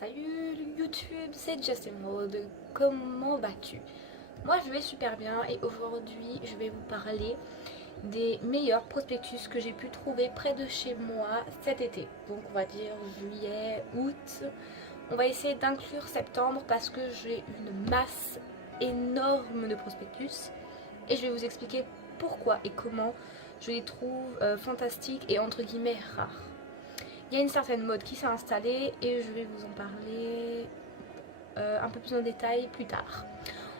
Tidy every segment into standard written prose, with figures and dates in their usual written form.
Salut YouTube, c'est Justin Mode, comment vas-tu? Moi je vais super bien et aujourd'hui je vais vous parler des meilleurs prospectus que j'ai pu trouver près de chez moi cet été. Donc on va dire juillet, août. On va essayer d'inclure septembre parce que j'ai une masse énorme de prospectus et je vais vous expliquer pourquoi et comment je les trouve fantastiques et entre guillemets rares. Il y a une certaine mode qui s'est installée et je vais vous en parler un peu plus en détail plus tard.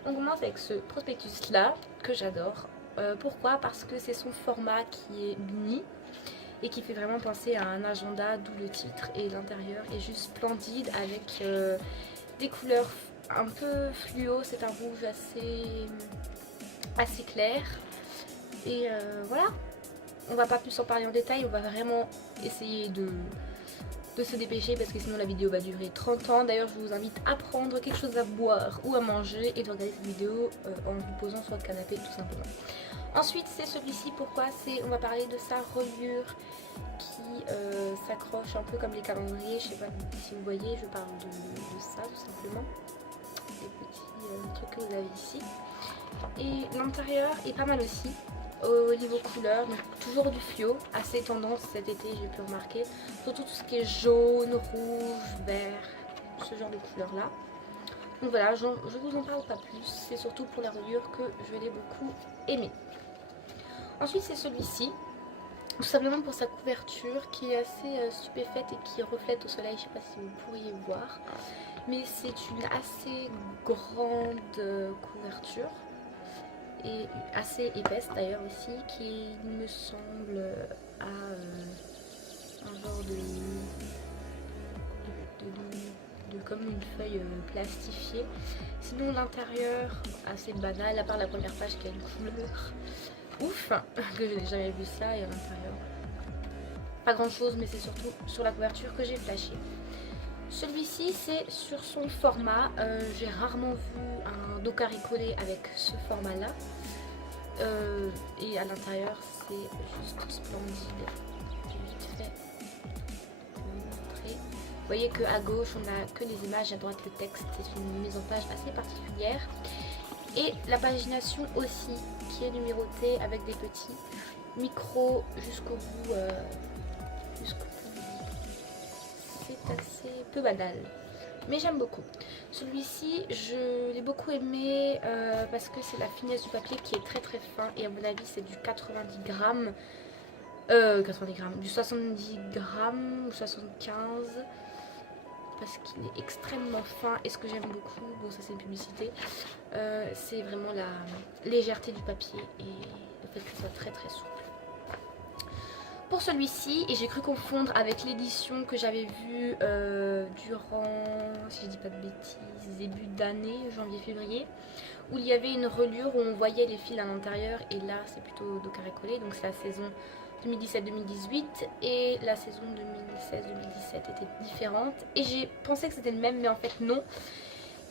On commence avec ce prospectus là que j'adore. Pourquoi? Parce que c'est son format qui est mini et qui fait vraiment penser à un agenda, d'où le titre, et l'intérieur est juste splendide avec des couleurs un peu fluo. C'est un rouge assez clair et voilà. On va pas plus en parler en détail, on va vraiment essayer de se dépêcher parce que sinon la vidéo va durer 30 ans. D'ailleurs je vous invite à prendre quelque chose à boire ou à manger et de regarder cette vidéo en vous posant sur le canapé tout simplement. Ensuite c'est celui-ci, pourquoi? On va parler de sa reliure qui s'accroche un peu comme les calendriers. Je sais pas si vous voyez, je parle de ça tout simplement. Les petits trucs que vous avez ici. Et l'intérieur est pas mal aussi. Au niveau couleur, donc toujours du fluo, assez tendance cet été j'ai pu remarquer, surtout tout ce qui est jaune, rouge, vert, ce genre de couleur là. Donc voilà, je vous en parle pas plus, c'est surtout pour la reliure que je l'ai beaucoup aimé. Ensuite c'est celui-ci, tout simplement pour sa couverture qui est assez stupéfaite et qui reflète au soleil, je sais pas si vous pourriez voir, mais c'est une assez grande couverture. Et assez épaisse d'ailleurs aussi, qui me semble à un genre de comme une feuille plastifiée. Sinon l'intérieur assez banal, à part la première page qui a une couleur ouf, que je n'ai jamais vu ça, et à l'intérieur pas grand chose, mais c'est surtout sur la couverture que j'ai flashé. Celui-ci c'est sur son format, j'ai rarement vu un dos carré collé avec ce format là et à l'intérieur c'est juste splendide. J'ai vite fait vous montrer. Vous voyez qu'à gauche on a que les images, à droite le texte, c'est une mise en page assez particulière et la pagination aussi qui est numérotée avec des petits micros jusqu'au bout. C'est assez peu banal, mais j'aime beaucoup. Celui-ci, je l'ai beaucoup aimé parce que c'est la finesse du papier qui est très très fin et à mon avis c'est du 90 grammes, du 70 grammes ou 75 parce qu'il est extrêmement fin. Et ce que j'aime beaucoup, bon ça c'est une publicité, c'est vraiment la légèreté du papier et le fait que ce soit très très souple. Pour celui-ci, et j'ai cru confondre avec l'édition que j'avais vue durant, si je dis pas de bêtises, début d'année, janvier-février, où il y avait une reliure où on voyait les fils à l'intérieur, et là c'est plutôt dos carré collé, donc c'est la saison 2017-2018, et la saison 2016-2017 était différente, et j'ai pensé que c'était le même, mais en fait non.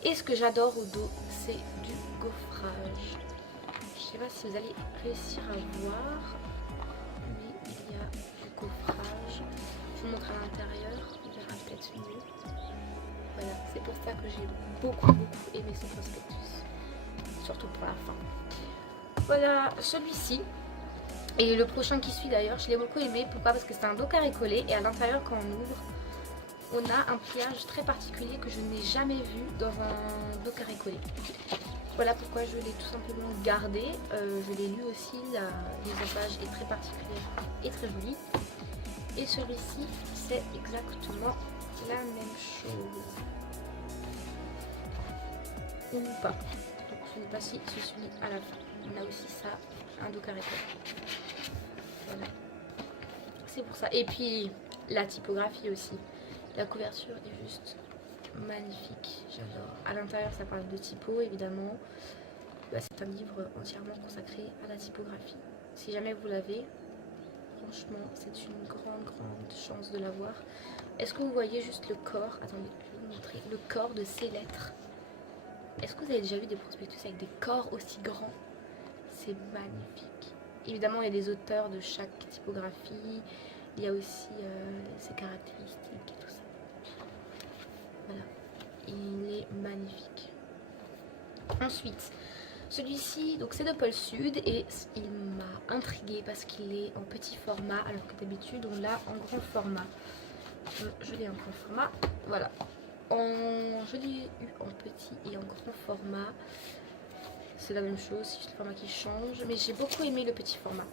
Et ce que j'adore au dos, c'est du gaufrage. Je sais pas si vous allez réussir à voir. Gaufrage. Je vous montre à l'intérieur, on verra peut-être mieux. Voilà, c'est pour ça que j'ai beaucoup aimé ce prospectus, surtout pour la fin. Voilà, celui-ci et le prochain qui suit d'ailleurs, je l'ai beaucoup aimé. Pourquoi? Parce que c'est un dos carré collé et à l'intérieur quand on ouvre, on a un pliage très particulier que je n'ai jamais vu dans un dos carré collé. Voilà pourquoi je l'ai tout simplement gardé. Je l'ai lu aussi, la mise en page est très particulière et très jolie. Et celui-ci, c'est exactement la même chose. Ou pas. Donc je ne sais pas si je suis à la fin. On a aussi ça, un dos carré. Voilà. C'est pour ça. Et puis la typographie aussi. La couverture est juste magnifique. J'adore. À l'intérieur, ça parle de typo évidemment. C'est un livre entièrement consacré à la typographie. Si jamais vous l'avez, franchement, c'est une grande chance de l'avoir. Est-ce que vous voyez juste le corps? Attendez, je vais vous montrer. Le corps de ces lettres. Est-ce que vous avez déjà vu des prospectus avec des corps aussi grands? C'est magnifique. Évidemment, il y a des auteurs de chaque typographie. Il y a aussi ses caractéristiques et tout ça. Voilà. est magnifique. Ensuite, celui-ci, donc c'est de Paul Sud et il m'a intriguée parce qu'il est en petit format alors que d'habitude on l'a en grand format. Je l'ai en grand format, voilà. Je l'ai eu en petit et en grand format. C'est la même chose, c'est juste le format qui change. Mais j'ai beaucoup aimé le petit format.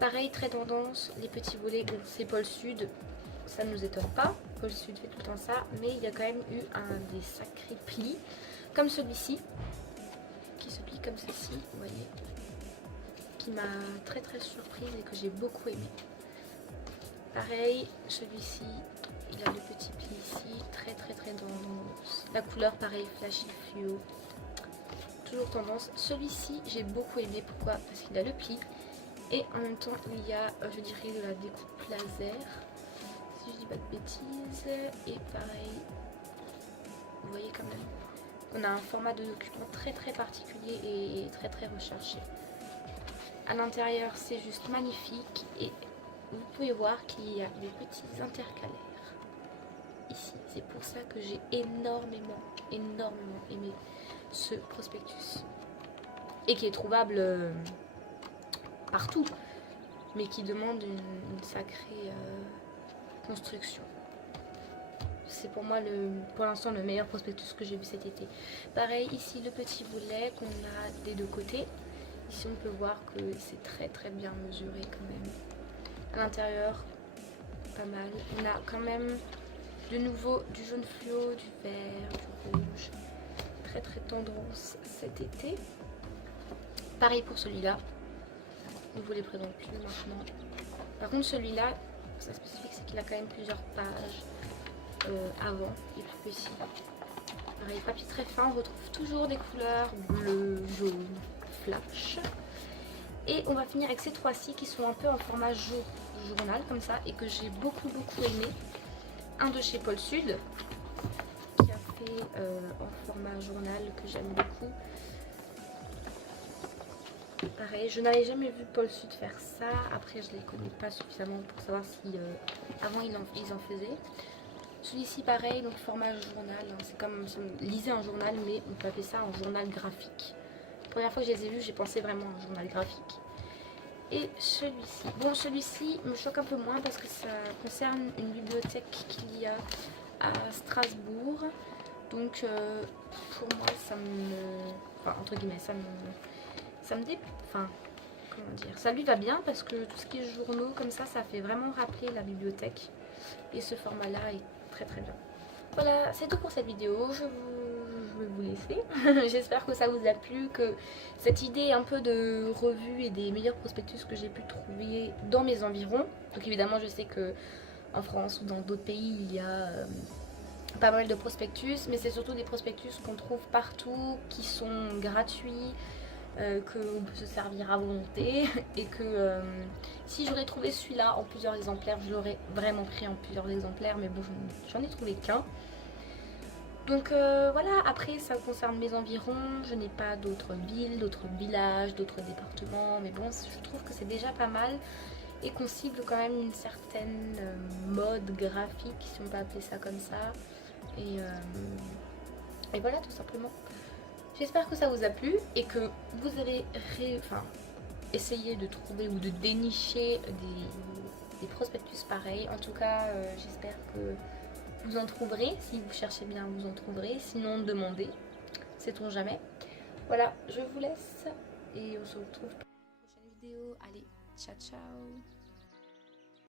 Pareil, très tendance, les petits volets, bon, c'est Paul Sud, ça ne nous étonne pas. Paul Sud fait tout le temps ça, mais il y a quand même eu des sacrés plis, comme celui-ci, qui se plie comme ceci, vous voyez, qui m'a très surprise et que j'ai beaucoup aimé. Pareil, celui-ci, il a le petit pli ici, très tendance. La couleur, pareil, flashy fluo, toujours tendance. Celui-ci, j'ai beaucoup aimé, pourquoi? Parce qu'il a le pli. Et en même temps, il y a, je dirais, de la découpe laser, si je dis pas de bêtises. Et pareil, vous voyez quand même, on a un format de document très particulier et très recherché. À l'intérieur, c'est juste magnifique. Et vous pouvez voir qu'il y a des petits intercalaires ici. C'est pour ça que j'ai énormément aimé ce prospectus. Et qui est trouvable partout, mais qui demande une sacrée construction. C'est pour moi pour l'instant le meilleur prospectus que j'ai vu cet été. Pareil ici, le petit volet qu'on a des deux côtés. Ici on peut voir que c'est très bien mesuré quand même. À l'intérieur, pas mal. On a quand même de nouveau du jaune fluo, du vert, du rouge. Très tendance cet été. Pareil pour celui-là. On ne vous les présente plus maintenant. Par contre celui-là, sa spécifique c'est qu'il a quand même plusieurs pages avant et plus petit. Pareil, papier très fin, on retrouve toujours des couleurs bleu, jaune, flash. Et on va finir avec ces trois-ci qui sont un peu en format journal comme ça et que j'ai beaucoup aimé. Un de chez Paul Sud qui a fait en format journal que j'aime beaucoup. Pareil, je n'avais jamais vu Paul Sud faire ça. Après, je ne les connais pas suffisamment pour savoir si avant ils en faisaient. Celui-ci, pareil, donc format journal. Hein, c'est comme si on lisait un journal, mais on peut appeler ça un journal graphique. La première fois que je les ai vus, j'ai pensé vraiment à un journal graphique. Et celui-ci. Bon, celui-ci me choque un peu moins parce que ça concerne une bibliothèque qu'il y a à Strasbourg. Donc, pour moi, ça me... Enfin, entre guillemets, ça me enfin, comment dire, ça lui va bien parce que tout ce qui est journaux comme ça fait vraiment rappeler la bibliothèque et ce format là est très bien. Voilà, c'est tout pour cette vidéo, je vais vous laisser. J'espère que ça vous a plu, que cette idée un peu de revue et des meilleurs prospectus que j'ai pu trouver dans mes environs. Donc évidemment je sais que en France ou dans d'autres pays il y a pas mal de prospectus, mais c'est surtout des prospectus qu'on trouve partout, qui sont gratuits, qu'on peut se servir à volonté et que si j'aurais trouvé celui-là en plusieurs exemplaires, je l'aurais vraiment pris en plusieurs exemplaires, mais bon, j'en ai trouvé qu'un. Donc voilà, après ça concerne mes environs, je n'ai pas d'autres villes, d'autres villages, d'autres départements, mais bon, je trouve que c'est déjà pas mal et qu'on cible quand même une certaine mode graphique, si on peut appeler ça comme ça, et voilà, tout simplement. J'espère que ça vous a plu et que vous allez essayer de trouver ou de dénicher des prospectus pareils. En tout cas, j'espère que vous en trouverez. Si vous cherchez bien, vous en trouverez. Sinon, demandez. Sait-on jamais. Voilà, je vous laisse et on se retrouve pour une prochaine vidéo. Allez, ciao ciao.